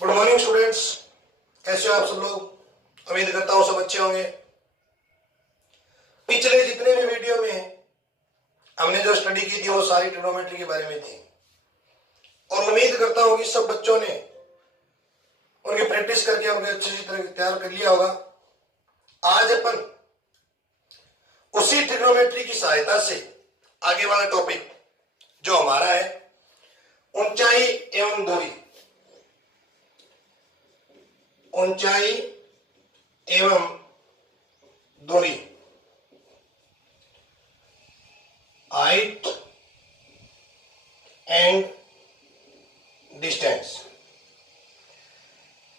Good morning students, कैसे हो आप सब लोग। उम्मीद करता हूं सब अच्छे होंगे। पिछले जितने भी वीडियो में हमने जो स्टडी की थी वो सारी ट्रिग्नोमेट्री के बारे में थी और उम्मीद करता हूं कि सब बच्चों ने उनकी प्रैक्टिस करके उनके अच्छी तरह तैयार कर लिया होगा। आज अपन उसी ट्रिग्नोमेट्री की सहायता से आगे वाला टॉपिक जो हमारा है ऊंचाई एवं दूरी, ऊंचाई एवं दूरी, हाइट एंड डिस्टेंस।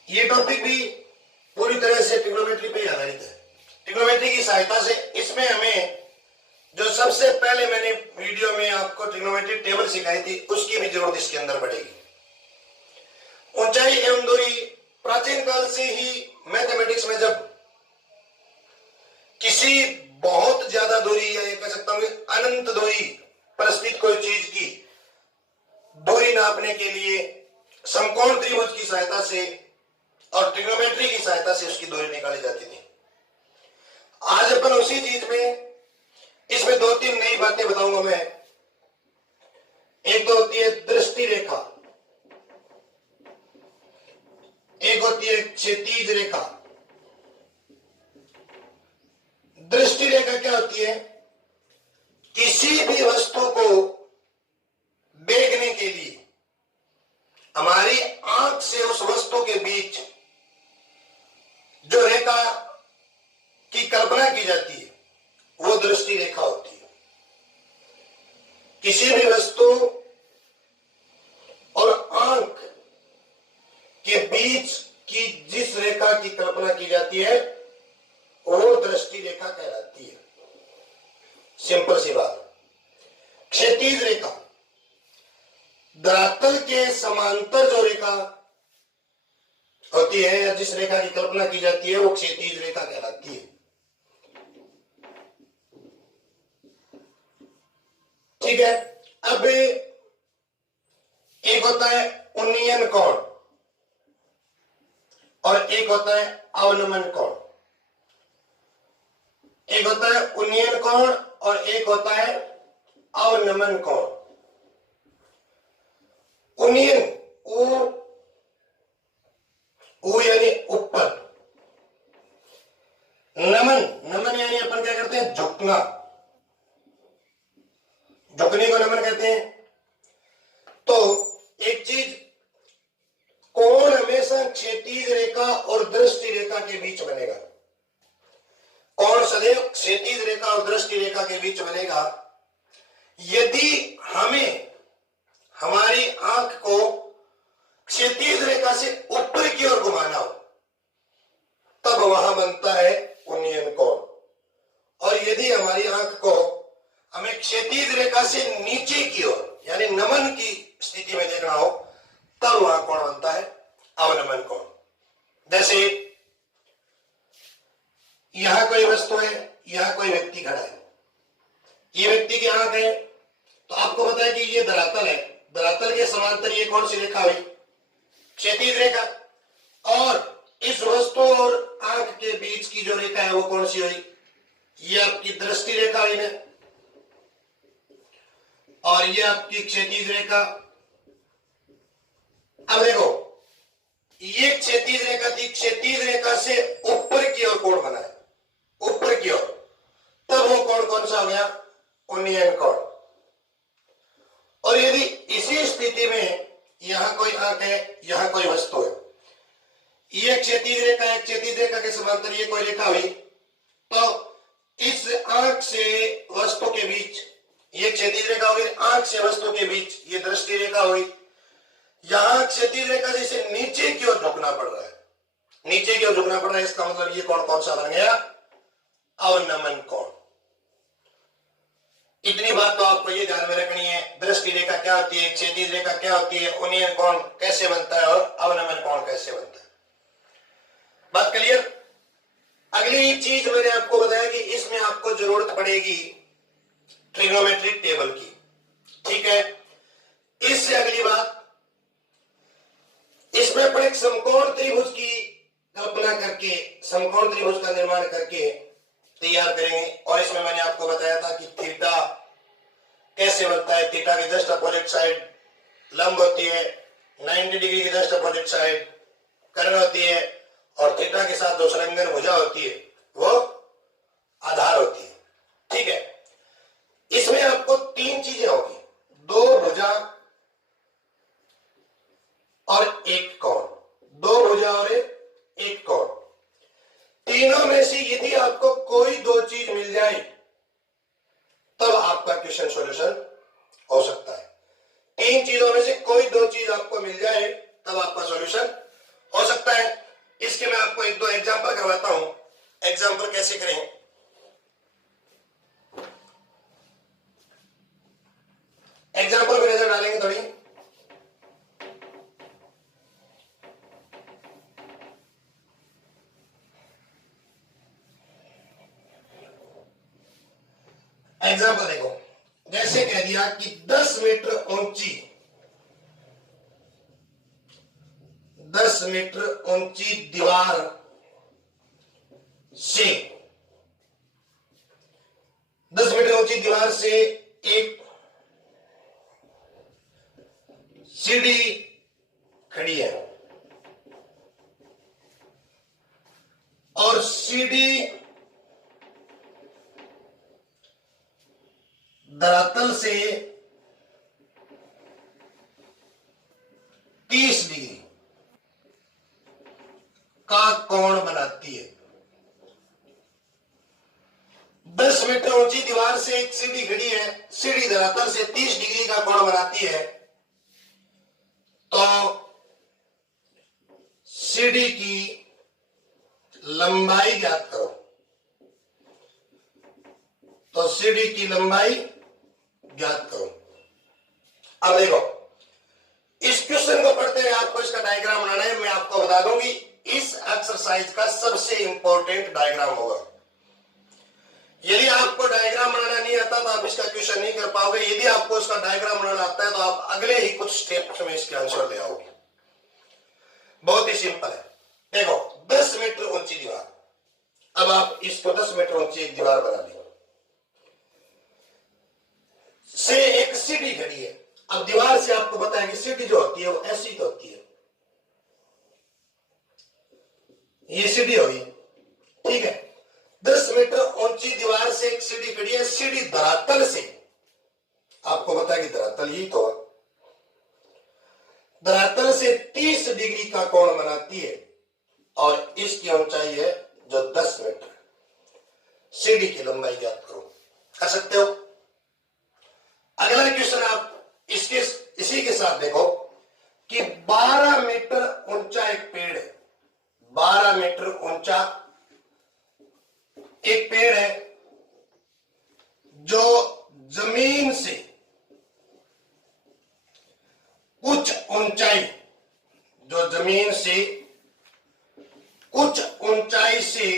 ये टॉपिक भी पूरी तरह से ट्रिग्नोमेट्री पे आधारित है। ट्रिग्नोमेट्री की सहायता से इसमें हमें जो सबसे पहले मैंने वीडियो में आपको ट्रिग्नोमेट्री टेबल सिखाई थी उसकी भी जरूरत इसके अंदर पड़ेगी। ऊंचाई एवं दूरी प्राचीन काल से ही मैथमेटिक्स में जब किसी बहुत ज्यादा दूरी या ये कह सकता हूं अनंत दूरी पर स्थित कोई चीज की दूरी नापने के लिए समकोण त्रिभुज की सहायता से और ट्रिग्नोमेट्री की सहायता से उसकी दूरी निकाली जाती थी। आज अपन उसी चीज में इसमें दो तीन नई बातें बताऊंगा मैं। एक तो होती है दृष्टि रेखा, एक होती है क्षैतिज रेखा। दृष्टि रेखा क्या होती है? किसी भी वस्तु को देखने के लिए हमारी आंख से उस वस्तु के बीच जो रेखा की कल्पना की जाती है वो दृष्टि रेखा होती है। किसी भी वस्तु और आंख के बीच की जिस रेखा की कल्पना की जाती है वो दृष्टि रेखा कहलाती है। सिंपल सी बात। क्षैतिज रेखा, धरातल के समांतर जो रेखा होती है या जिस रेखा की कल्पना की जाती है वो क्षैतिज रेखा कहलाती है। ठीक है। अब एक होता है उन्नयन कोण और एक होता है अवनमन कोण। एक होता है उन्नयन कोण और एक होता है अवनमन कोण। उन्नयन ऊ यानी ऊपर, नमन नमन यानी अपन क्या करते हैं झुकना, झुकने को नमन कहते हैं। तो एक चीज कोण हमेशा क्षैतिज रेखा और दृष्टि रेखा के बीच बनेगा। कोण सदैव क्षैतिज रेखा और दृष्टि रेखा के बीच बनेगा। यदि हमें हमारी आंख को क्षैतिज रेखा से ऊपर की ओर घुमाना हो तब वहां बनता है उन्नयन कोण, और यदि हमारी आंख को हमें क्षैतिज रेखा से नीचे की ओर यानी नमन की स्थिति में देखना हो तब वहां कोण बनता है अवनमन कोण। जैसे यहां कोई वस्तु है, यहां कोई व्यक्ति खड़ा है, ये व्यक्ति की आंख है तो आपको पता है कि ये धरातल है, धरातल के समांतर ये कौन सी रेखा हुई? क्षैतिज रेखा। और इस वस्तु और आंख के बीच की जो रेखा है वो कौन सी हुई? ये आपकी दृष्टि रेखा हुई ना, और ये आपकी क्षैतिज रेखा। अब देखो ये क्षैतिज रेखा थी, क्षैतिज रेखा से ऊपर की ओर कोण बना है, ऊपर की ओर, तब वो कोण कौन सा हो गया? उन्नयन कोण। और यदि इसी स्थिति में यहां कोई आंख है, यहां कोई वस्तु है, ये क्षैतिज रेखा है, क्षैतिज रेखा के समांतर ये कोई रेखा हुई, तो इस आंख से वस्तु के बीच ये क्षैतिज रेखा होगी, आंख से वस्तु के बीच ये दृष्टि रेखा हुई। यहां क्षैतिज रेखा जैसे नीचे की ओर झुकना पड़ रहा है, नीचे की ओर झुकना पड़ रहा है, इसका मतलब ये कोण कौन सा बन गया? अवनमन कोण। इतनी बात तो आपको ये ध्यान में रखनी है, दृष्टि रेखा क्या होती है, क्षैतिज रेखा क्या होती है, उन्नयन कोण कैसे बनता है और अवनमन कोण कैसे बनता है। बात क्लियर? अगली चीज मैंने आपको बताया कि इसमें आपको जरूरत पड़ेगी ट्रिग्नोमेट्री टेबल की। ठीक है। इससे अगली बात इसमें अपन एक समकोण त्रिभुज की कल्पना करके, समकोण त्रिभुज का निर्माण करके तैयार करेंगे। और इसमें मैंने आपको बताया था कि थीटा कैसे बनता है। थीटा की जस्ट अपोजिट साइड लंब होती है, 90 डिग्री की जस्ट अपोजिट साइड कर्ण होती है, और थीटा के साथ जो संलग्न भुजा होती है वो आधार होती है। ठीक है, इसमें आपको तीन चीजें होगी, दो भुजा और एक कोण, दो भुजा और एक कोण। तीनों में से यदि आपको कोई दो चीज मिल जाए तब आपका क्वेश्चन सॉल्यूशन हो सकता है। तीन चीजों में से कोई दो चीज आपको मिल जाए तब आपका सॉल्यूशन हो सकता है। इसके मैं आपको एक दो एग्जांपल करवाता हूं। एग्जांपल कैसे करें, एग्जांपल में नजर डालेंगे थोड़ी। एग्जांपल देखो, जैसे कह दिया कि 10 मीटर ऊंची, 10 मीटर ऊंची दीवार से, 10 मीटर ऊंची दीवार से एक सीढ़ी खड़ी है और सीढ़ी धरातल से 30 डिग्री का कोण बनाती है। 10 मीटर ऊंची दीवार से एक सीढ़ी खड़ी है, सीढ़ी धरातल से 30 डिग्री का कोण बनाती है, तो सीढ़ी की लंबाई ज्ञात करो। तो सीढ़ी की लंबाई ज्ञात करो। अब देखो, इस क्वेश्चन को पढ़ते हैं आपको इसका डायग्राम बनाना है। मैं आपको बता दूंगी इस एक्सरसाइज का सबसे इंपॉर्टेंट डायग्राम होगा। यदि आपको डायग्राम बनाना नहीं आता तो आप इसका क्वेश्चन नहीं कर पाओगे। यदि आपको इसका डायग्राम बनाना आता है तो आप अगले ही कुछ स्टेप्स में इसके आंसर ले आओगे। बहुत ही सिंपल है। देखो, 10 मीटर ऊंची दीवार, अब आप इसको 10 मीटर ऊंची एक दीवार बना ली से एक सीढ़ी खड़ी है। अब दीवार से आपको पता है कि सीढ़ी जो होती है वो ऐसी तो होती है, ये सीढ़ी होगी। ठीक है, 10 मीटर ऊंची दीवार से एक सीढ़ी खड़ी है, सीढ़ी धरातल से, आपको पता है कि धरातल ही तो है, धरातल से 30 डिग्री का कोण बनाती है और इसकी ऊंचाई है जो 10 मीटर। सीढ़ी की लंबाई ज्ञात करो। कर सकते हो। अगला क्वेश्चन आप इसके इसी के साथ देखो कि 12 मीटर ऊंचा एक पेड़ है, 12 मीटर ऊंचा एक पेड़ है जो जमीन से कुछ ऊंचाई, जो जमीन से कुछ ऊंचाई से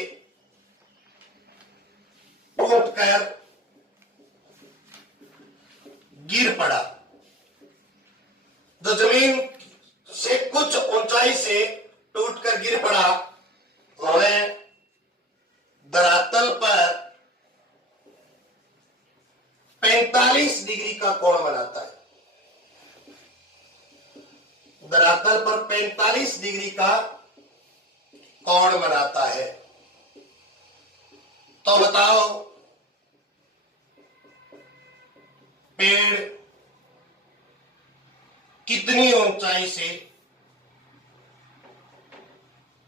टूटकर गिर पड़ा। जो जमीन से कुछ ऊंचाई से टूटकर गिर पड़ा वह धरातल पर 45 डिग्री का कोण बनाता है। धरातल पर 45 डिग्री का कोण बनाता है। तो बताओ पेड़ कितनी ऊंचाई से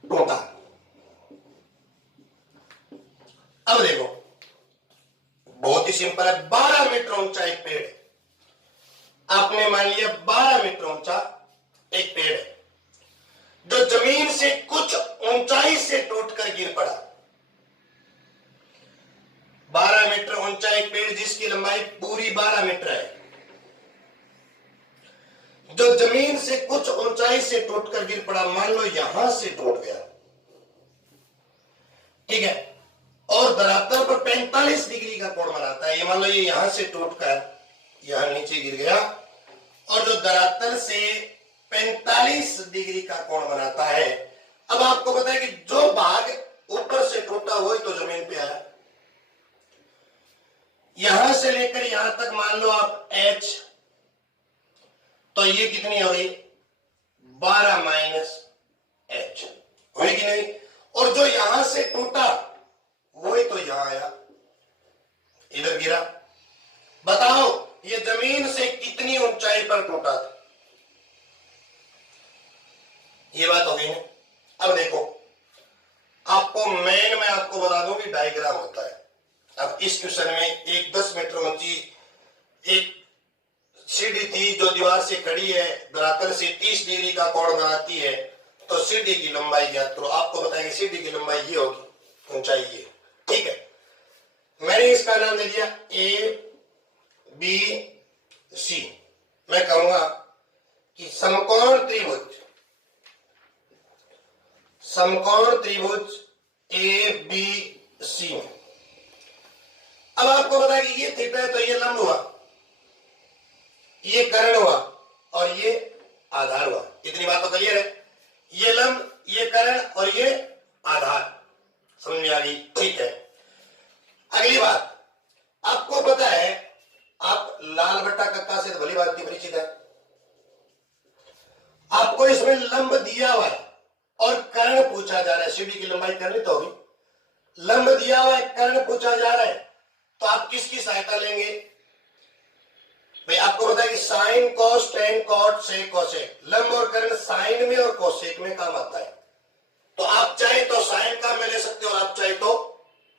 टूटा। अब देखो, बहुत ही सिंपल है। 12 मीटर ऊंचा एक पेड़ है, आपने मान लिया 12 मीटर ऊंचा एक पेड़ है जो जमीन से कुछ ऊंचाई से टूटकर गिर पड़ा। 12 मीटर ऊंचा एक पेड़ जिसकी लंबाई पूरी 12 मीटर है, जो जमीन से कुछ ऊंचाई से टूटकर गिर पड़ा। मान लो यहां से टूट गया, ठीक है, और धरातल पर 45 डिग्री का कोण बनाता है। ये मान लो ये यहां से टूटकर यहां नीचे गिर गया और जो धरातल से 45 डिग्री का कोण बनाता है। अब आपको पता है कि जो भाग ऊपर से टूटा वही तो जमीन पे आया। यहां से लेकर यहां तक मान लो आप h, तो ये कितनी हो गई 12 माइनस h हुई कि नहीं। और जो यहां से टूटा वही तो यहां आया, इधर गिरा। बताओ ये जमीन से कितनी ऊंचाई पर टूटा था, ये बात हो गई ना। अब देखो आपको मैं आपको बता दूं कि डायग्राम होता है। अब इस क्वेश्चन में एक 10 मीटर ऊंची एक सीढ़ी थी जो दीवार से खड़ी है, धरातल से 30 डिग्री का कोण बनाती है, तो सीढ़ी की लंबाई ज्ञात करो। आपको बताएंगे सीढ़ी की लंबाई ये होगी, ऊंचाई ये, ठीक है। मैंने इसका नाम दे दिया ए बी सी। मैं कहूंगा कि समकोण त्रिभुज ए बी सी में। अब आपको पता है कि ये थीटा है तो ये लंब हुआ, ये कर्ण हुआ और ये आधार हुआ। इतनी बात तो क्लियर है। ये लंब, ये कर्ण और ये आधार, समझ में आ गई, ठीक है। अगली बात, आपको पता है आप लाल बट्टा कक्का से भली बात की परिचित है। आपको इसमें लंब दिया हुआ है और कर्ण पूछा जा रहा है। सीढ़ी की लंबाई करनी तो होगी, लंब दिया हुआ है, कर्ण पूछा जा रहा है, तो आप किसकी सहायता लेंगे भाई। आपको पता है कि sine cos tan cot sec cosec, लंब और कर्ण साइन में और कोसेक में काम आता है। तो आप चाहे तो साइन काम में ले सकते हो और आप चाहे तो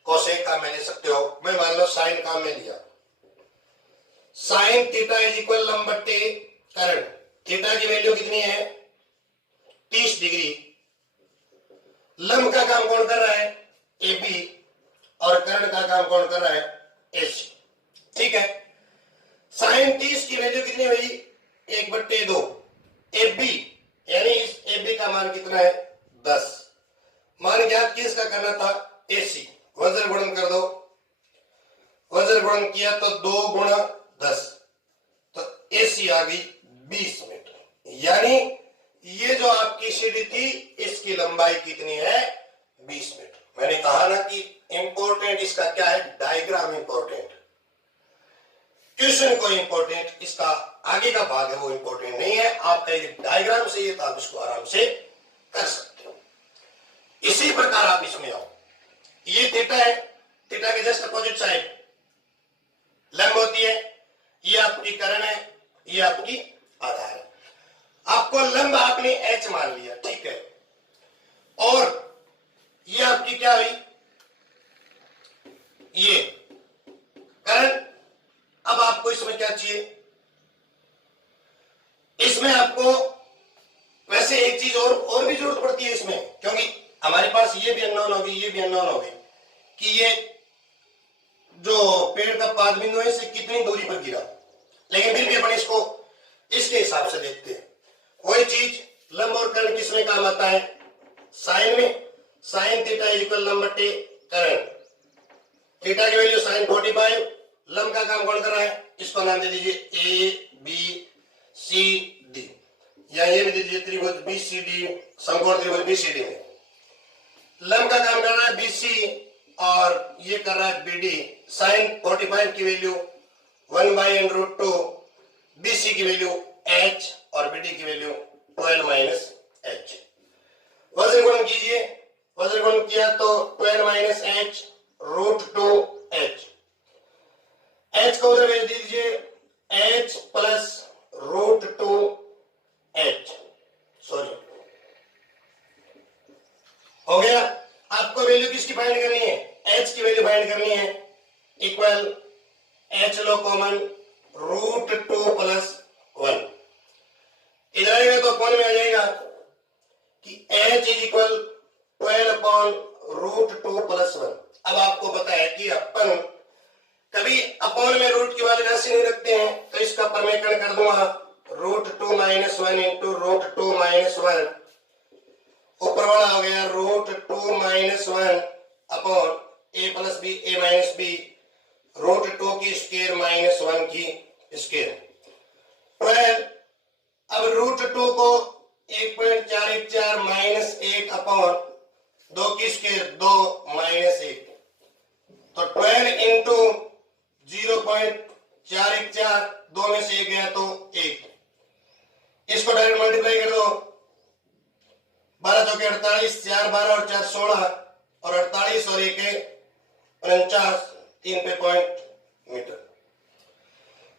कोसेक काम में ले सकते हो। मैं मान लो साइन काम में लिया। साइन थीटा इज इक्वल लंब बट्टे कर्ण। थीटा की वैल्यू कितनी है 30 डिग्री। लंब का काम कौन कर रहा है ए बी और कर्ण का काम कौन कर रहा है ए सी, ठीक है। साइन 30 की वैल्यू कितनी हुई 1/2। ए बी यानी इस ए बी का मान कितना है 10। मान ज्ञात किसका करना था ए सी। वज्र गुणन कर दो, वज्र गुणन किया तो 2 गुणा 10, तो ए सी आ गई 20 मीटर। यानी ये जो आपकी सीढ़ी थी इसकी लंबाई कितनी है 20 मीटर। मैंने कहा ना कि इंपॉर्टेंट इसका क्या है, डायग्राम इंपॉर्टेंट, क्वेश्चन को इंपॉर्टेंट, इसका आगे का भाग है वो इंपॉर्टेंट नहीं है। आपका डायग्राम से ये तो आप इसको आराम से कर सकते हो। इसी प्रकार आप इसमें आओ, ये थीटा है, थीटा के जस्ट अपोजिट साइड लंब होती है, ये आपकी कर्ण है, ये आपकी आधार है। आपको लंब आपने h मान लिया, ठीक है, और ये आपकी क्या हुई ये कर्ण। अब आपको इसमें क्या चाहिए, इसमें आपको वैसे एक चीज और भी जरूरत पड़ती है इसमें, क्योंकि हमारे पास ये भी अननोन होगी, ये भी अननोन होगी कि ये जो पेड़ का पाद बिंदु है इससे कितनी दूरी पर गिरा, लेकिन फिर भी अपन इसको इसके हिसाब से देखते हैं। वही चीज लंब और कर्ण किसमें काम आता है साइन में। साइन थीटा इक्वल लंब बट्टे कर्ण। थीटा की वैल्यू साइन 45, लंब का काम कौन कर रहा है, इसको नाम दे दीजिए ए बी सी डी, या ये भी दे दीजिए त्रिभुज बी सी डी, समकोण त्रिभुज बी सी डी में लंब का काम कर रहा है बी सी और ये कर रहा है बी डी। साइन 45 की वैल्यू 1/√2, बी सी की वैल्यू h और बी डी की वैल्यू 12 माइनस h। वज्र गुणन कीजिए, वज्र गुणन किया तो 12 माइनस h √2h। h को उधर भेज दीजिए h प्लस √2h, सॉरी हो गया। आपको वैल्यू किसकी फाइंड करनी है h की वैल्यू फाइंड करनी है, इक्वल h लो कॉमन √2 प्लस 1। इधर आएगा तो कौन में आ जाएगा कि h इज इक्वल 12/√2 प्लस 1। अब आपको पता है कि अपन कभी अपॉन में रूट की वाली राशि नहीं रखते हैं, तो इसका परमेकरण कर दूंगा √2 माइनस 1 इंटू √2 माइनस 1, ऊपर वाला हो गया √2 minus 1 upon a plus B a minus B, √2 की स्क्वायर माइनस 1 की स्क्वायर 12। अब √2 2 को 1.414 माइनस 1 अपॉन 2 की स्क्वायर 2 माइनस 1, तो 12 इंटू 0.414, 2 में से 1 गया तो 1, इसको डायरेक्ट मल्टीप्लाई कर दो, 12 चौके 48, 4 12 और 4 16, और 48 और 1 49, 3 पे पॉइंट मीटर,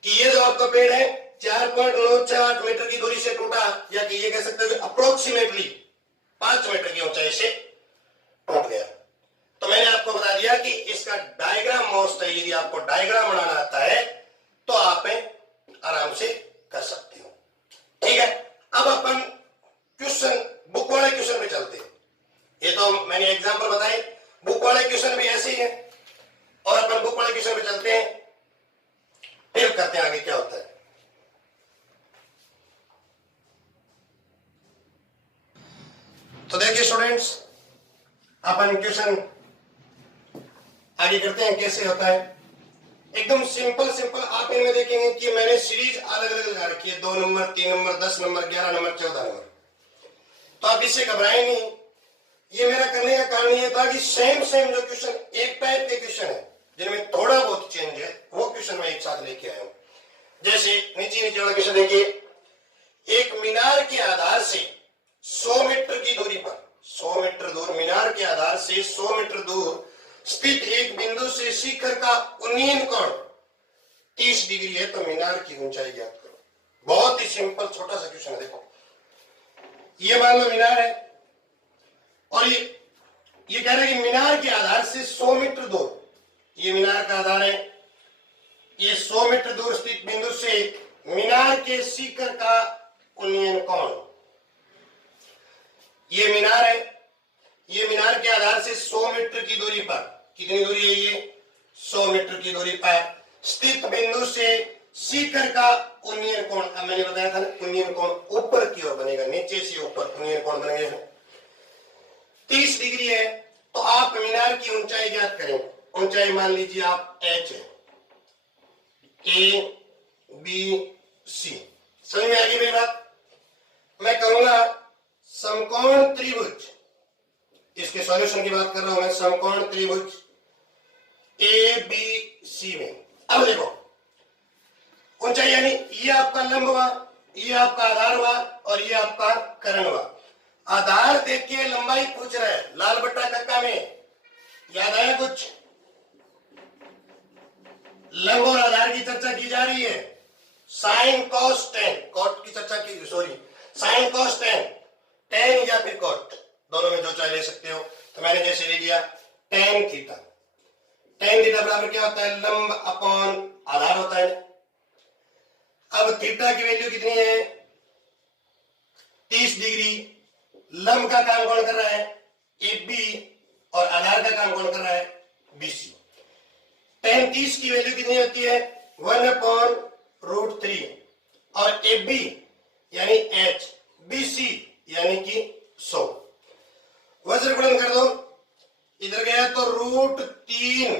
कि ये जो आपका पेड़ है 4.948 मीटर की दूरी से टूटा, या कि ये कह सकते हो अप्रोक्सीमेटली 5 मीटर की ऊंचाई से टूट गया। तो मैंने आपको बता दिया कि इसका डायग्राम मोस्ट है, यदि आपको डायग्राम बनाना आता है तो आप आराम से कर सकते हो। ठीक है, अब अपन क्वेश्चन, बुक वाले क्वेश्चन पे चलते हैं। ये तो मैंने एग्जांपल बताए, बुक वाले क्वेश्चन भी ऐसे ही है, और अपन बुक वाले क्वेश्चन पे चलते हैं, फिर करते हैं आगे क्या होता है। तो देखिए स्टूडेंट्स, अपन क्वेश्चन आगे करते हैं, कैसे होता है। एकदम सिंपल सिंपल आप इनमें देखेंगे कि मैंने सीरीज अलग अलग लगा रखी है, 2 number, 3 number, 10 number, 11 number, 14 number, तो आप इससे घबराएं नहीं। ये मेरा करने का कारण ये था कि सेम सेम जो क्वेश्चन, एक टाइप के क्वेश्चन है जिनमें थोड़ा बहुत चेंज है, वो क्वेश्चन मैं एक साथ लेके आया हूं। जैसे नीचे वाला क्वेश्चन देखिए, एक मीनार के आधार से 100 मीटर की दूरी पर, 100 मीटर दूर, मीनार के आधार से 100 मीटर दूर स्थित एक बिंदु से शिखर का उन्नयन कोण 30 डिग्री है, तो मीनार की ऊंचाई ज्ञात करो। बहुत ही सिंपल छोटा सा क्वेश्चन है। देखो, ये मान लो मीनार है, और ये कह रहे हैं कि मीनार के आधार से 100 मीटर दूर, ये मीनार का आधार है, ये 100 मीटर दूर स्थित बिंदु से मीनार के शिखर का उन्नयन कोण, ये मीनार है, ये मीनार के आधार से 100 मीटर की दूरी पर, कितनी दूरी है ये, 100 मीटर की दूरी पर स्थित बिंदु से शिखर का उन्नयन कोण, अब मैंने बताया था ना, उन्नयन कोण ऊपर की ओर बनेगा, नीचे से ऊपर उन्नयन कोण बनेगा, 30 डिग्री है। तो आप मीनार की ऊंचाई ज्ञात करें। ऊंचाई मान लीजिए आप h है, A B C, समझ में आ गई मेरी बात। मैं कहूंगा समकोण त्रिभुज, इसके सॉल्यूशन की बात कर रहा हूं मैं, समकोण त्रिभुज ABC में। अब देखो, ऊंचाई यानी ये आपका लंब हुआ, ये आपका आधार हुआ, और ये आपका कर्ण हुआ। आधार देख के लंबाई पूछ रहा है, लाल बट्टा कक्का में, याद आया कुछ? लंब और आधार की चर्चा की जा रही है, साइन कॉस टेन, कॉट की चर्चा की, sorry, sign cos ten, ten या फिर कॉट, दोनों में जो चाहे ले सकते हो। तो मैंने जैसे ले लिया टेन थीटा, टेन थीटा बराबर क्या होता है, लंब अपॉन आधार होता है। अब थीटा की वैल्यू कितनी है, 30 डिग्री, लंब का काम कौन कर रहा है, AB, और आधार का काम कौन कर रहा है, BC। टेन 30 की वैल्यू कितनी होती है, 1/√3, और AB यानी H, BC यानी कि 100, वज्र गुणन कर दो, इधर गया तो √3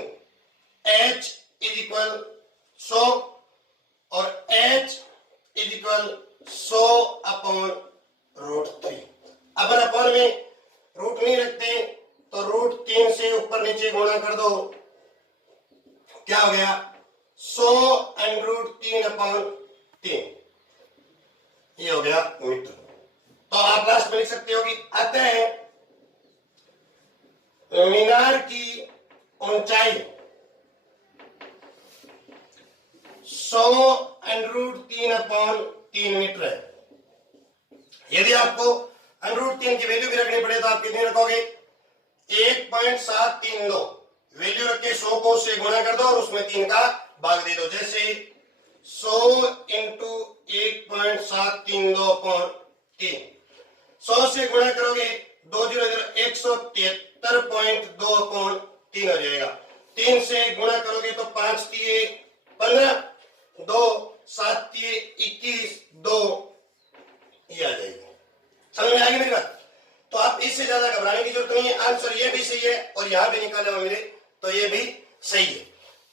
H इज इक्वल 100, और H इज इक्वल 100/√3। अपन अपन में रूट नहीं रखते, तो √3 से ऊपर नीचे गुणा कर दो, क्या हो गया, 100√3/3, ये हो गया मीटर। तो आप लास्ट में लिख सकते हो कि अतः मीनार की ऊंचाई 100√3/3 मीटर है। यदि आपको √3 की वैल्यू भी रखनी पड़े तो आप कितनी रखोगे, 1.732, वैल्यू रख के 100 को उससे गुणा कर दो और उसमें 3 का भाग दे दो। जैसे 100 इंटू 1.732/3, 100 से गुणा करोगे 173.2/3 हो जाएगा। 3 से गुणा करोगे तो 5 तिये 15, 2 7 तिये 21, 2 ये आ जाएगी। समझ में आ गई मेरी बात? तो आप इससे ज्यादा घबराने की जरूरत नहीं है। आंसर ये भी सही है और यहां भी निकाले हुआ मेरे, तो ये भी सही है।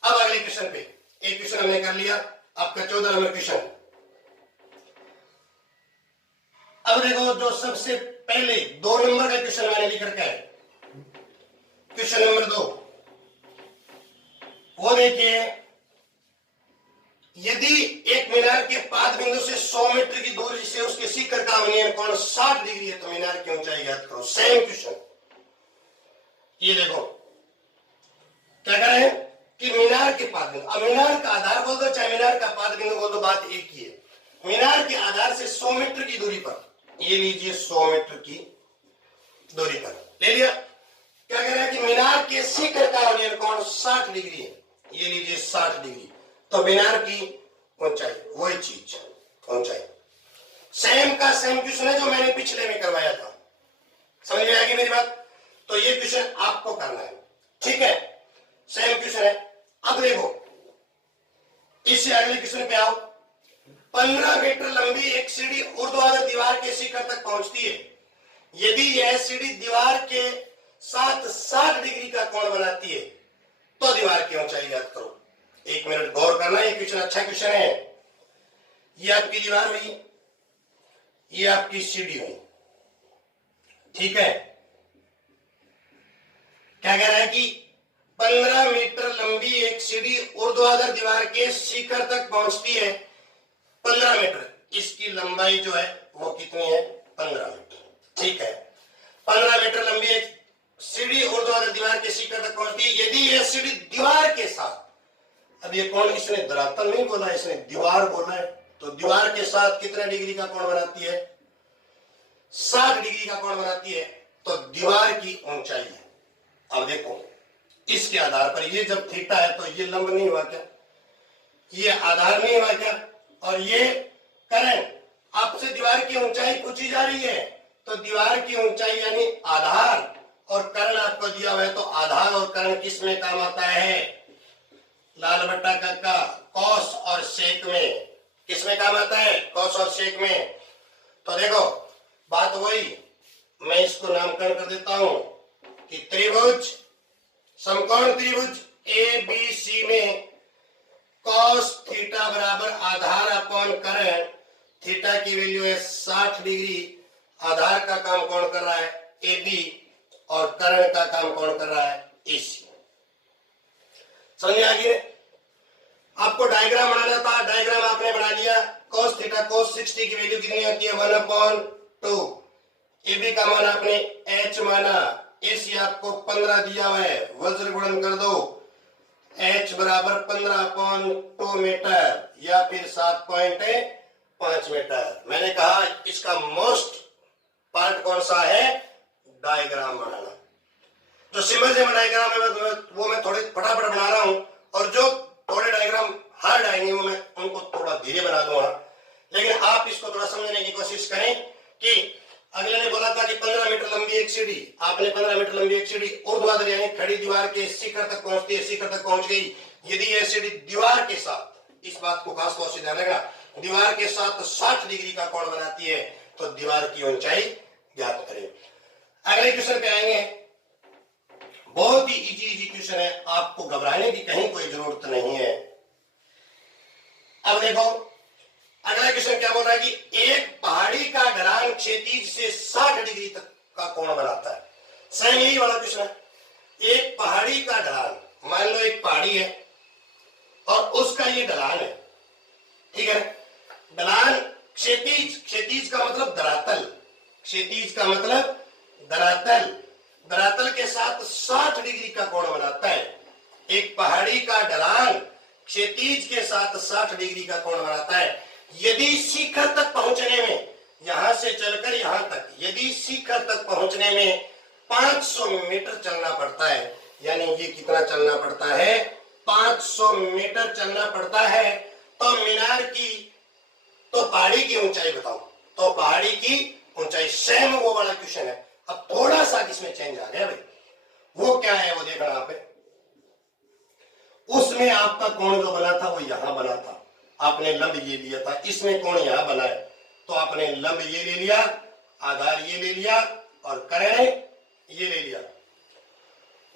अब अगले क्वेश्चन पे, एक क्वेश्चन हमने कर लिया, आपका 14 नंबर क्वेश्चन। अब देखो जो सबसे पहले 2 नंबर का क्वेश्चन मैंने लिख रखा है, क्वेश्चन नंबर 2, वो देखिए, यदि एक मीनार के पाद बिंदु से 100 मीटर की दूरी से उसके शिखर का अवनयन कोण 60 डिग्री है तो मीनार की ऊंचाई ज्ञात करो। Same question. ये देखो क्या कर रहे हैं कि मीनार के पाद बिंदु, अब मीनार का आधार बोल दो चाहे मीनार का पाद बिंदु बोल दो, बात एक ही है। मीनार के आधार से 100 मीटर की दूरी पर, ये लीजिए 100 मीटर की दूरी पर ले लिया। क्या कह रहा है कि मीनार के शिखर का अवनयन कोण 60 डिग्री है, ये लीजिए 60 डिग्री, तो मीनार की ऊंचाई, वही चीज ऊंचाई। सेम का सेम क्वेश्चन है जो मैंने पिछले में करवाया था। समझ में आएगी मेरी बात? तो ये क्वेश्चन आपको करना है, ठीक है, सेम क्वेश्चन है। अब देखो इससे अगले क्वेश्चन पे आओ। 15 मीटर लंबी एक सीढ़ी ऊर्ध्वाधर दीवार के शिखर तक पहुंचती है। यदि यह सीढ़ी दीवार के साथ 60 डिग्री का कोण बनाती है तो दीवार की ऊंचाई ज्ञात करो। 1 मिनट गौर करना, ये क्वेश्चन अच्छा क्वेश्चन है। ये आपकी दीवार हुई, ये आपकी सीढ़ी हुई, ठीक है। क्या कह रहा है कि 15 मीटर लंबी एक सीढ़ी ऊर्ध्वाधर दीवार के शिखर तक पहुंचती है 15 मीटर, इसकी लंबाई जो है वो कितनी है 15 मीटर, ठीक है। 15 मीटर लंबी एक सीढ़ी ऊर्ध्वाधर दीवार के शिखर तक पहुंचती है। यदि यह सीढ़ी दीवार के साथ, अब ये कौन, इसने धरातल नहीं बोला, इसने दीवार बोला है, तो दीवार के साथ कितना डिग्री का कोण बनाती है 60 डिग्री का कोण बनाती है, तो दीवार की ऊंचाई है। अब देखो इसके आधार पर, ये जब थीटा है तो ये लंब नहीं हुआ क्या, ये आधार नहीं हुआ क्या, और ये करण, आपसे दीवार की ऊंचाई पूछी जा रही है, तो दीवार की ऊंचाई यानी आधार और कर्ण आपको दिया हुआ है, तो आधार और कर्ण किस में काम आता है, लाल बट्टा कक्का, कौस और सेक में, किस में काम आता है, कौस और सेक में। तो देखो बात वही, मैं इसको नामकरण कर देता हूं कि त्रिभुज, समकोण त्रिभुज ए बी सी में कॉस थीटा बराबर आधार अपॉन कर्ण, थीटा की वैल्यू है 60 डिग्री, आधार का काम कौन कर रहा है ए बी, और कर्ण का काम कौन कर रहा है ए सी। समझ आ गई? आपको डायग्राम बनाना था, डायग्राम आपने बना लिया। cos थीटा cos 60 की वैल्यू कितनी होती है 1/2, ए बी का मान आपने h माना, एसी आपको 15 दिया हुआ है, वज्र गुणन कर दो, h बराबर 15/2 मीटर या फिर 7.5 मीटर। मैंने कहा इसका मोस्ट पार्ट कौन सा है, डायग्राम बनाना। जो सिंबल से डायग्राम है वो मैं थोड़े फटाफट बना रहा हूं, और जो थोड़े डायग्राम हार्ड आएंगे वो मैं उनको थोड़ा धीरे बना दूंगा, लेकिन आप इसको थोड़ा समझने की कोशिश करें कि अगले ने बोला था कि 15 मीटर लंबी एक सीढ़ी, आपने 15 मीटर लंबी एक सीढ़ी ऊर्ध्वाधर यानी खड़ी दीवार के शिखर तक पहुंचती है, शिखर तक पहुंच गई। यदि यह सीढ़ी दीवार के साथ, इस बात को खास तौर से ध्यान रखना, दीवार के साथ 60 डिग्री का कोण बनाती है तो दीवार की ऊंचाई ज्ञात करें। अगले क्वेश्चन पे आएंगे, बहुत ही इजी क्वेश्चन है, आपको घबराने की कहीं कोई जरूरत नहीं है। अब देखो अगला क्वेश्चन क्या बोल रहा है कि एक पहाड़ी का ढलान क्षैतिज से 60 डिग्री तक का कोण बनाता है। सेम यही वाला क्वेश्चन है। एक पहाड़ी का ढलान, मान लो एक पहाड़ी है और उसका ये ढलान है, ठीक है। ढलान क्षैतिज, क्षैतिज का मतलब धरातल, क्षैतिज का मतलब धरातल, धरातल के साथ 60 डिग्री का कोण बनाता है। एक पहाड़ी का ढलान क्षैतिज के साथ 60 डिग्री का कोण बनाता है। यदि शिखर तक पहुंचने में, यहां से चलकर यहां तक, यदि शिखर तक पहुंचने में 500 मीटर चलना पड़ता है, यानी ये कितना चलना पड़ता है 500 मीटर चलना पड़ता है, तो मीनार की, तो पहाड़ी की ऊंचाई बताओ, तो पहाड़ी की ऊंचाई। सेम वो वाला क्वेश्चन है, अब थोड़ा सा इसमें चेंज आ गया भाई। वो क्या है वो देखना आप, उसमें आपका कोण जो बना था वो यहां बना था, आपने लंब ये लिया था, इसमें कोण यहां बना है, तो आपने लंब ये ले लिया, आधार ये ले लिया और कर्ण ये ले लिया।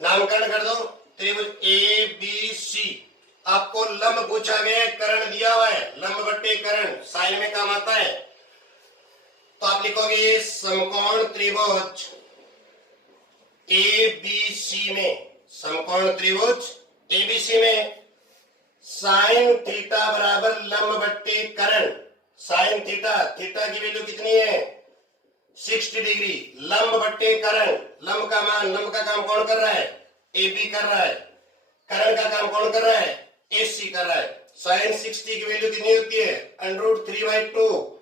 नामकरण कर दो त्रिभुज ए बी सी। आपको लंब पूछा गया है, कर्ण दिया हुआ है, लंब बट्टे कर्ण साइन में काम आता है। तो आप लिखोगे समकोण त्रिभुज एबीसी में, समकोण त्रिभुज एबीसी में साइन थीटा बराबर लंब बट्टे कर्ण, साइन थीटा, थीटा की वैल्यू कितनी है 60 डिग्री, लंब बट्टे कर्ण, लंब का मान, लंब का काम कौन कर रहा है एबी कर रहा है, कर्ण का काम कौन कर रहा है एसी कर रहा है। साइन 60 की वैल्यू कितनी होती है √3/2,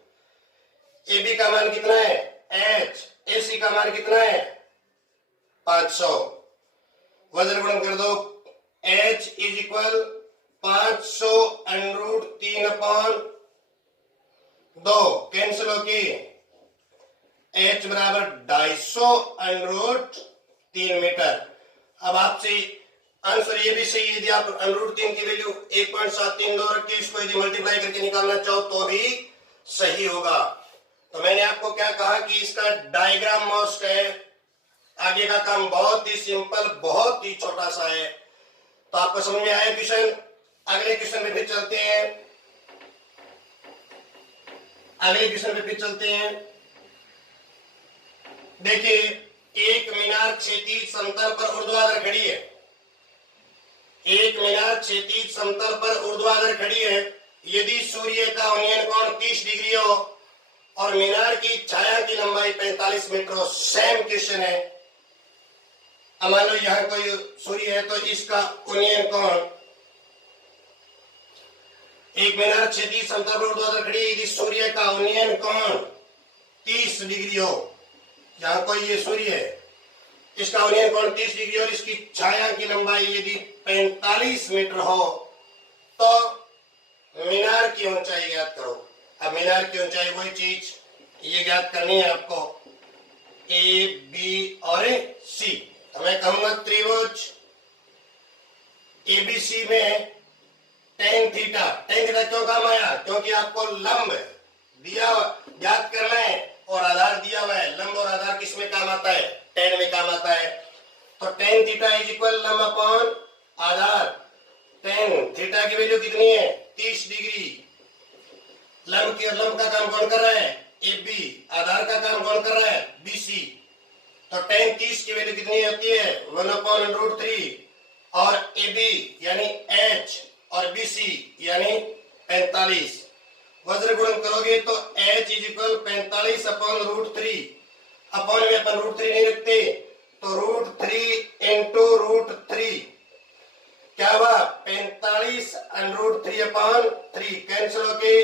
एबी का मान कितना है h, एसी का मान कितना है 500, वज्र गुणन कर दो, h इज इक्वल 500 √3/2 कैंसिल होके h बराबर 250 √3 मीटर। अब आपसे आंसर ये भी सही है, यदि आप √3 की वैल्यू 1.732 रख के इसको यदि मल्टीप्लाई करके निकालना चाहो तो भी सही होगा। तो मैंने आपको क्या कहा कि इसका डायग्राम मस्ट है, आगे का काम बहुत ही सिंपल, बहुत ही छोटा सा है। तो आपको समझ में आया क्वेश्चन? अगले क्वेश्चन में फिर चलते हैं, अगले क्वेश्चन में फिर चलते हैं। देखिए, एक मीनार क्षैतिज समतल पर ऊर्ध्वाधर खड़ी है, एक मीनार क्षैतिज समतल पर ऊर्ध्वाधर खड़ी है। यदि सूर्य का उन्नयन कोण 30 डिग्री हो और मीनार की छाया की लंबाई 45 मीटर हो, सेम क्वेश्चन है। अब मान लो यहां कोई सूर्य है तो इसका उन्नयन कोण, एक मीनार क्षैतिज समतल पर ऊर्ध्वाधर खड़ी है, यदि सूर्य का उन्नयन कोण 30 डिग्री हो, यहां कोई ये सूर्य है, इसका उन्नयन कोण 30 डिग्री और इसकी छाया की लंबाई यदि 45 मीटर हो तो मीनार की ऊंचाई ज्ञात करो। अब मीनार की ऊंचाई वही चीज ये ज्ञात करनी है आपको, ए बी और सी। तो मैं कहूंगा त्रिभुज एबीसी में tan थीटा, tan थीटा क्यों काम आया, क्योंकि आपको लंब दिया ज्ञात करना है और आधार दिया हुआ है। लंब और आधार किस में काम आता है, tan में काम आता है। तो tan थीटा इज इक्वल लंब अपॉन आधार। tan थीटा की वैल्यू कितनी है 30 डिग्री, लंब की, लंब का काम कौन कर रहा है ए बी, आधार का काम कौन कर रहा है बी सी। तो tan 30 की वैल्यू कितनी होती है 1/√3 और ए बी यानी h और बी सी यानी 45, वज्र गुणन करोगे तो h इज इक्वल 45/√3, अपॉन में अपन √3 नहीं रखते तो √3 इंटू √3 क्या हुआ 45/√3/3 कैंसिल होके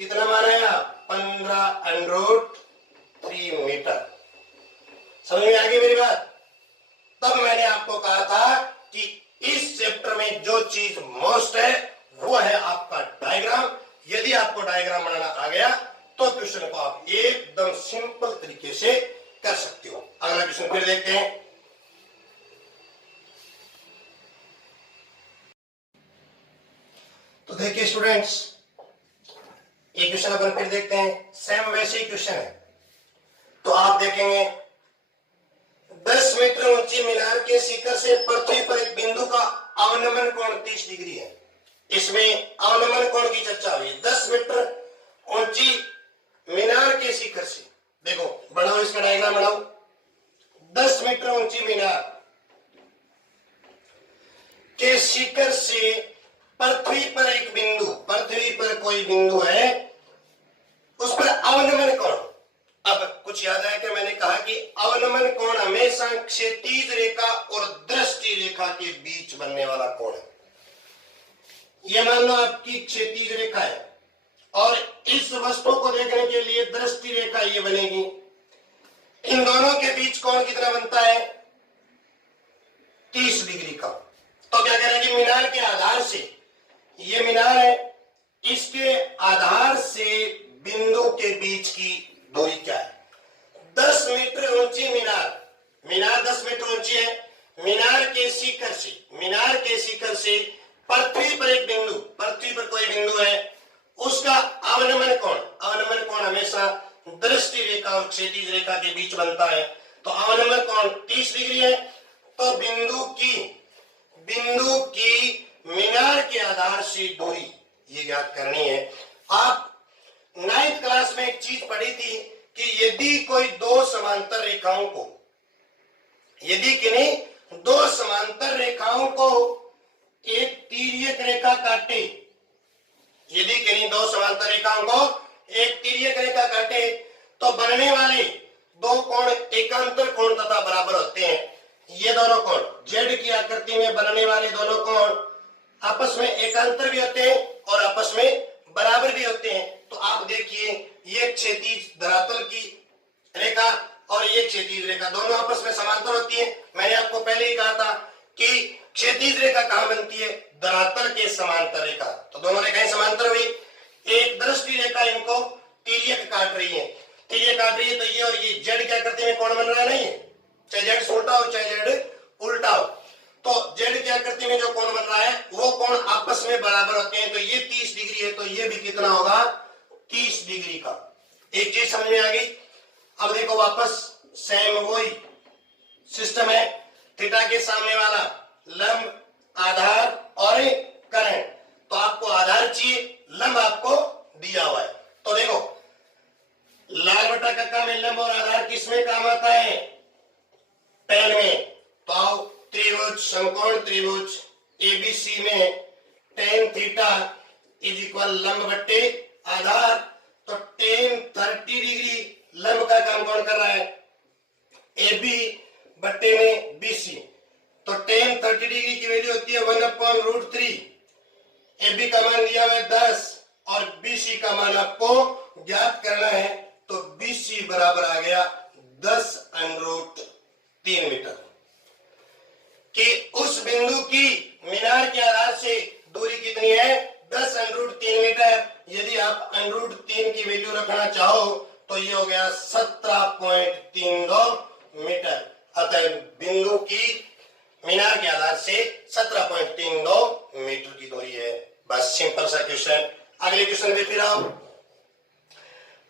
कितना मान आया 15/√3 मीटर। समझ में आ गई मेरी बात? तब मैंने आपको कहा था कि इस चैप्टर में जो चीज मोस्ट है वो है आपका डायग्राम। यदि आपको डायग्राम बनाना आ गया तो क्वेश्चन को आप एकदम सिंपल तरीके से कर सकते हो। अगला क्वेश्चन फिर देखते हैं। तो देखिए स्टूडेंट्स, एक क्वेश्चन अपन फिर देखते हैं, सेम वैसे ही क्वेश्चन है। तो आप देखेंगे 10 मीटर ऊंची मीनार के शिखर से पृथ्वी पर एक बिंदु का अवनमन कोण 30 डिग्री है। इसमें अवनमन कोण की चर्चा हुई है। 10 मीटर ऊंची मीनार के शिखर से, देखो बढ़ाओ इसका डायग्राम बनाओ। 10 मीटर ऊंची मीनार के शिखर से पृथ्वी पर एक बिंदु, पृथ्वी पर कोई बिंदु है, उस पर अवनमन कोण। अब कुछ याद आया कि मैंने कहा कि अवनमन कोण हमेशा क्षैतिज रेखा और दृष्टि रेखा के बीच बनने वाला कोण है। यह मान लो आपकी क्षैतिज रेखा है और इस वस्तु को देखने के लिए दृष्टि रेखा ये बनेगी। इन दोनों के बीच कोण कितना बनता है 30 डिग्री का। तो क्या कह रहे हैं कि मीनार के आधार से, ये मीनार है, इसके आधार से बिंदु के बीच की दूरी क्या है 10 मीटर ऊंची मीनार, मीनार 10 मीटर ऊंची है। मीनार के शिखर से, मीनार के शिखर से पृथ्वी पर एक बिंदु, पृथ्वी पर कोई बिंदु है, उसका अवनमन कोण, अवनमन कोण हमेशा दृष्टि रेखा और क्षैतिज रेखा के बीच बनता है। तो अवनमन कोण 30 डिग्री है। तो बिंदु की मीनार के आधार से दूरी ये ज्ञात करनी है। आप 9th क्लास में एक चीज पढ़ी थी कि यदि कोई दो समांतर रेखाओं को, यदि किन्हीं दो समांतर रेखाओं को एक तिर्यक रेखा काटे, यदि किन्हीं दो समांतर रेखाओं को एक तिर्यक रेखा काटे तो बनने वाले दो कोण एकांतर कोण तथा बराबर होते हैं। ये दोनों कोण जेड की आकृति में बनने वाले दोनों कोण आपस में एकांतर भी होते हैं और आपस में बराबर भी होते हैं। तो आप देखिए, ये क्षैतिज धरातल की रेखा और ये क्षैतिज रेखा दोनों आपस में समांतर होती है। मैंने आपको पहले ही कहा था कि क्षैतिज रेखा कहां बनती है? धरातल के समांतर रेखा। तो दोनों रेखाएं समांतर हुई। एक दृष्टि रेखा इनको तिर्यक काट रही है, तिर्यक काट रही है, तो ये और ये जेड क्या करते हैं? कोण बन रहा है नहीं है, चाहे जेड उल्टा हो चाहे जेड उल्टा हो। तो जेड की आकृति में जो कोण बन रहा है वो कोण आपस में बराबर होते हैं। तो ये 30 डिग्री है, तो ये भी कितना होगा? 30 डिग्री का। एक चीज समझ में आ गई। अब देखो वापस सेम वही सिस्टम है। थीटा के सामने वाला लंब, आधार और करण। तो आपको आधार चाहिए, लंब आपको दिया हुआ है। तो देखो लाल बटा कक्का में लंब और आधार किसमें काम आता है? tan में। तो आओ त्रिभुज, समकोण त्रिभुज एबीसी में tan थीटा इज इक्वल लंब बट्टे आधार। तो tan 30 डिग्री लंब का काम कौन कर रहा है? AB बट्टे में BC। तो tan 30 डिग्री की वैल्यू होती है 1/√3। AB का मान दिया हुआ है 10 और BC का मान आपको ज्ञात करना है। तो BC बराबर आ गया 10√3 मीटर। कि उस बिंदु की मीनार के आधार से दूरी कितनी है? 10√3 मीटर। यदि आप √3 की वैल्यू रखना चाहो तो ये हो गया 17.32 मीटर। अतः बिंदु की मीनार के आधार से 17.32 मीटर की दूरी है। बस सिंपल सा क्वेश्चन। अगले क्वेश्चन पे फिर आओ।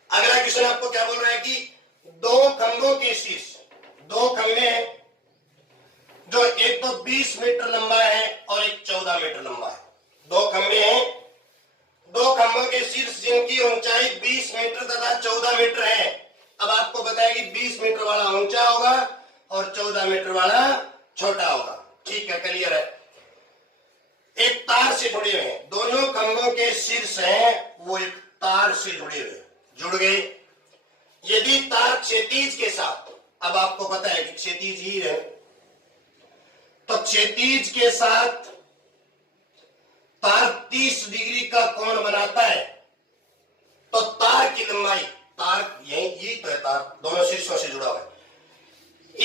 अगला क्वेश्चन आपको क्या बोल रहा है कि दो खंभों के शीर्ष, दो खंभे हैं जो एक तो 20 मीटर लंबा है और एक 14 मीटर लंबा है। दो खंभे हैं, दो खंभों के शीर्ष जिनकी ऊंचाई 20 मीटर तथा 14 मीटर है। अब आपको बताया कि 20 मीटर वाला ऊंचा होगा और 14 मीटर वाला छोटा होगा। ठीक है, क्लियर है। एक तार से जुड़े हुए हैं, दोनों खंभों के शीर्ष हैं वो एक तार से जुड़े हुए, जुड़ गए। यदि तार क्षैतिज के साथ, अब आपको पता है कि क्षैतिज ही है, तो क्षैतिज के साथ तार 30 डिग्री का कोण बनाता है। तो तार की लंबाई, तार यही तो है, तार दोनों शीर्षों से जुड़ा हुआ है।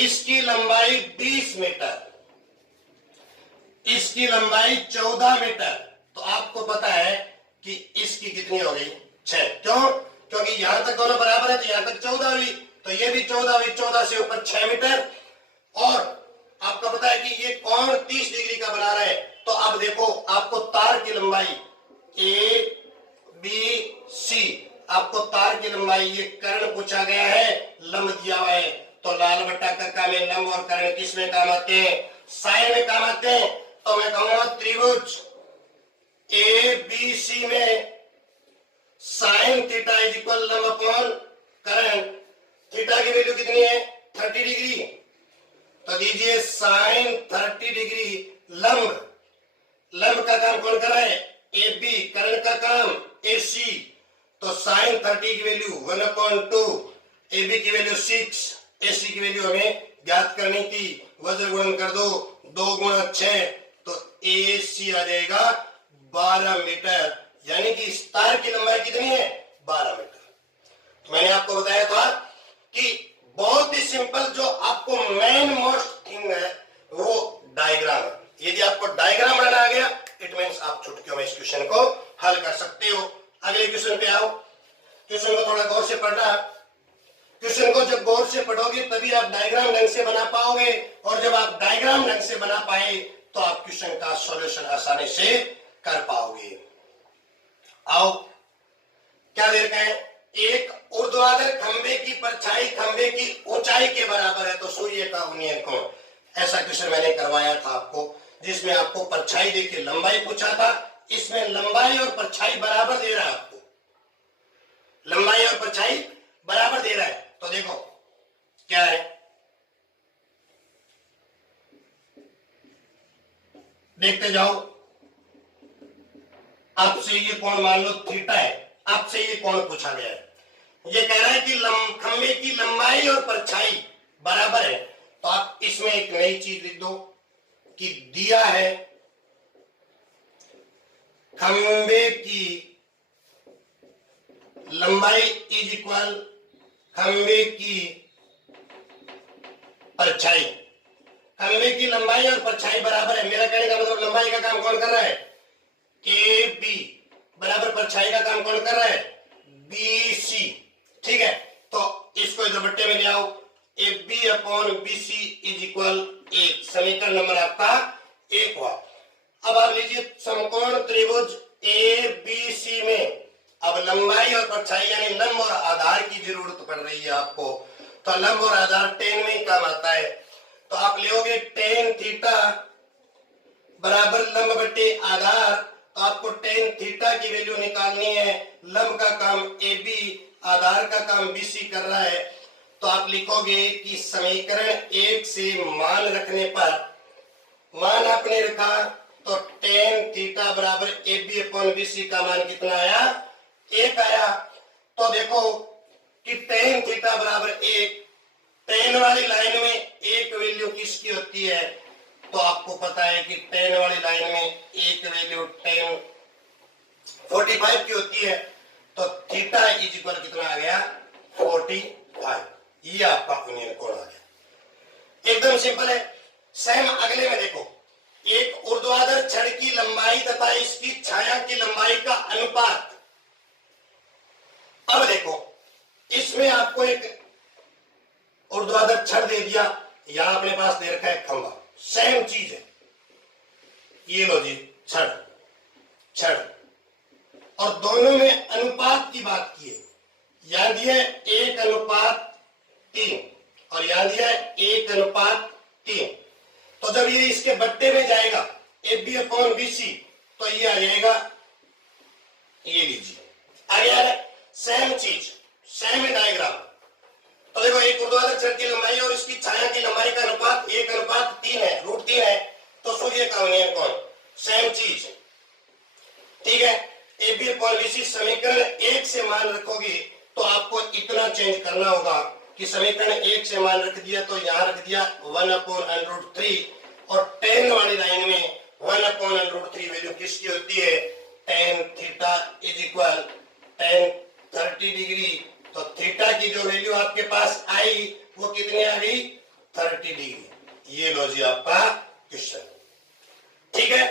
इसकी लंबाई 20 मीटर, इसकी लंबाई 14 मीटर। तो आपको पता है कि इसकी कितनी हो गई? 6। क्यों? क्योंकि यहां तक दोनों बराबर है, तो यहां तक 14 हुई, तो ये भी 14 हुई। 14 से ऊपर 6 मीटर। और आपको पता है कि ये कोण 30 डिग्री का बना रहा है। तो अब देखो, आपको तार की लंबाई ए बी सी, आपको तार की लंबाई, ये कर्ण पूछा गया है, लंब दिया हुआ है। तो लाल बट्टा कक्का में लंब और कर्ण किस में काम आते हैं? साइन में काम आते हैं। तो मैं कहूंगा त्रिभुज ए बी सी में साइन थीटा इज इक्वल लंब अपॉन कर्ण। थीटा की वैल्यू कितनी है? 30 डिग्री। तो दीजिए साइन 30 डिग्री लंब, लंब का काम कौन कर रहा है? A B. कर्ण का काम ए सी। तो साइन 30 की वैल्यू 1/2, ए बी की वैल्यू 6, ए सी की वैल्यू हमें ज्ञात करनी थी। वज्र गुणन कर दो, 2 गुणा 6, तो ए सी आ जाएगा 12 मीटर। यानी कि इस तार की लंबाई कितनी है? 12 मीटर। तो मैंने आपको बताया था कि बहुत ही सिंपल, जो आपको मेन मोस्ट थिंग है वो डायग्राम है। यदि आपको डायग्राम बनाना आ गया, इट मींस आप चुटकियों में इस क्वेश्चन को हल कर सकते हो। अगले क्वेश्चन पे आओ। क्वेश्चन को थोड़ा गौर से पढ़ना। क्वेश्चन को जब गौर से पढ़ोगे तभी आप डायग्राम ढंग से बना पाओगे, और जब आप डायग्राम ढंग से बना पाए तो आप क्वेश्चन का सॉल्यूशन आसानी से कर पाओगे। आओ, क्या दे रखा है? एक ऊर्ध्वाधर खंबे की परछाई खंबे की ऊंचाई के बराबर है तो सूर्य का उन्नयन कोण। ऐसा क्वेश्चन मैंने करवाया था आपको, जिसमें आपको परछाई देखिए लंबाई पूछा था। इसमें लंबाई और परछाई बराबर दे रहा है आपको, लंबाई और परछाई बराबर दे रहा है। तो देखो क्या है, देखते जाओ। आपसे ये कोण मान लो थीटा है, आपसे ये कोण पूछा गया है। ये कह रहा है कि खंबे की लंबाई और परछाई बराबर है। तो आप इसमें एक नई चीज लिख दो कि दिया है खंबे की लंबाई इज इक्वल खंबे की परछाई। खंबे की लंबाई और परछाई बराबर है। मेरा कहने का मतलब लंबाई का काम कौन कर रहा है, ए बी, बराबर परछाई का काम कौन कर रहा है, बी सी। ठीक है, तो इसको इधर बट्टे में ले आओ, A B upon B C is equal 1। समीकरण नंबर आपका 1 हुआ। अब आप लीजिए समकोण त्रिभुज ए बी सी में अब लंबाई और परछाई यानी लंब और आधार की जरूरत पड़ रही है आपको। तो लंब और आधार टेन में ही काम आता है। तो आप लेोगे टेन थीटा बराबर लंब बट्टे आधार। तो आपको टेन थीटा की वैल्यू निकालनी है। लंब का काम ए बी, आधार का काम बी सी कर रहा है। तो आप लिखोगे कि समीकरण 1 से मान रखने पर, मान आपने रखा तो टेन थीटा बराबर A B upon B C का मान कितना आया, 1 आया। तो देखो कि टेन थीटा बराबर 1, टेन वाली लाइन में एक वैल्यू किसकी होती है, तो आपको पता है कि टेन वाली लाइन में एक वैल्यू टेन 45 की होती है। तो थीटा इज इक्वल कितना आ गया, 45। ये आपका यूनियन कोण आ गया। एकदम सिंपल है। सेम अगले में देखो, एक ऊर्ध्वाधर छड़ की लंबाई तथा इसकी छाया की लंबाई का अनुपात। अब देखो इसमें आपको एक ऊर्ध्वाधर छड़ दे दिया, यहां अपने पास दे रखा है खंभा, सेम चीज है। ये लो जी छड़, छड़, और दोनों में अनुपात की बात की है। यहां दिया है 1:3 और यहां दिया है 1:3। तो जब ये इसके बट्टे में जाएगा A B upon B C, तो ये आ जाएगा, ये लीजिए आ गया। सेम चीज, सेम डायग्राम। तो देखो एक ऊर्ध्वाधर छड़ की लंबाई और इसकी छाया की लंबाई का अनुपात 1:3 है, √3 है। तो सूर्य का यूनियन कोण, सेम चीज। ठीक है, A B upon B C समीकरण 1 से मान रखोगे तो आपको इतना चेंज करना होगा कि समीकरण 1 से मान रख दिया तो यहां रख दिया 1/√3 और टेन वाली लाइन में 1/√3 वैल्यू किसकी होती है, tan theta is equal tan 30 degree. तो थीटा की जो वैल्यू आपके पास आई वो कितनी आ गई, 30 डिग्री। ये लो जी आपका क्वेश्चन। ठीक है,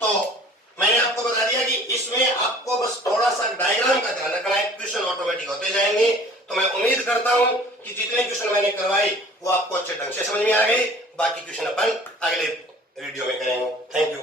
तो मैंने आपको बता दिया कि इसमें आपको बस थोड़ा सा डायग्राम का ध्यान रखना है, क्वेश्चन ऑटोमेटिक होते जाएंगे। तो मैं उम्मीद करता हूं कि जितने क्वेश्चन मैंने करवाए वो आपको अच्छे ढंग से समझ में आ गए। बाकी क्वेश्चन अपन अगले वीडियो में करेंगे। Thank you.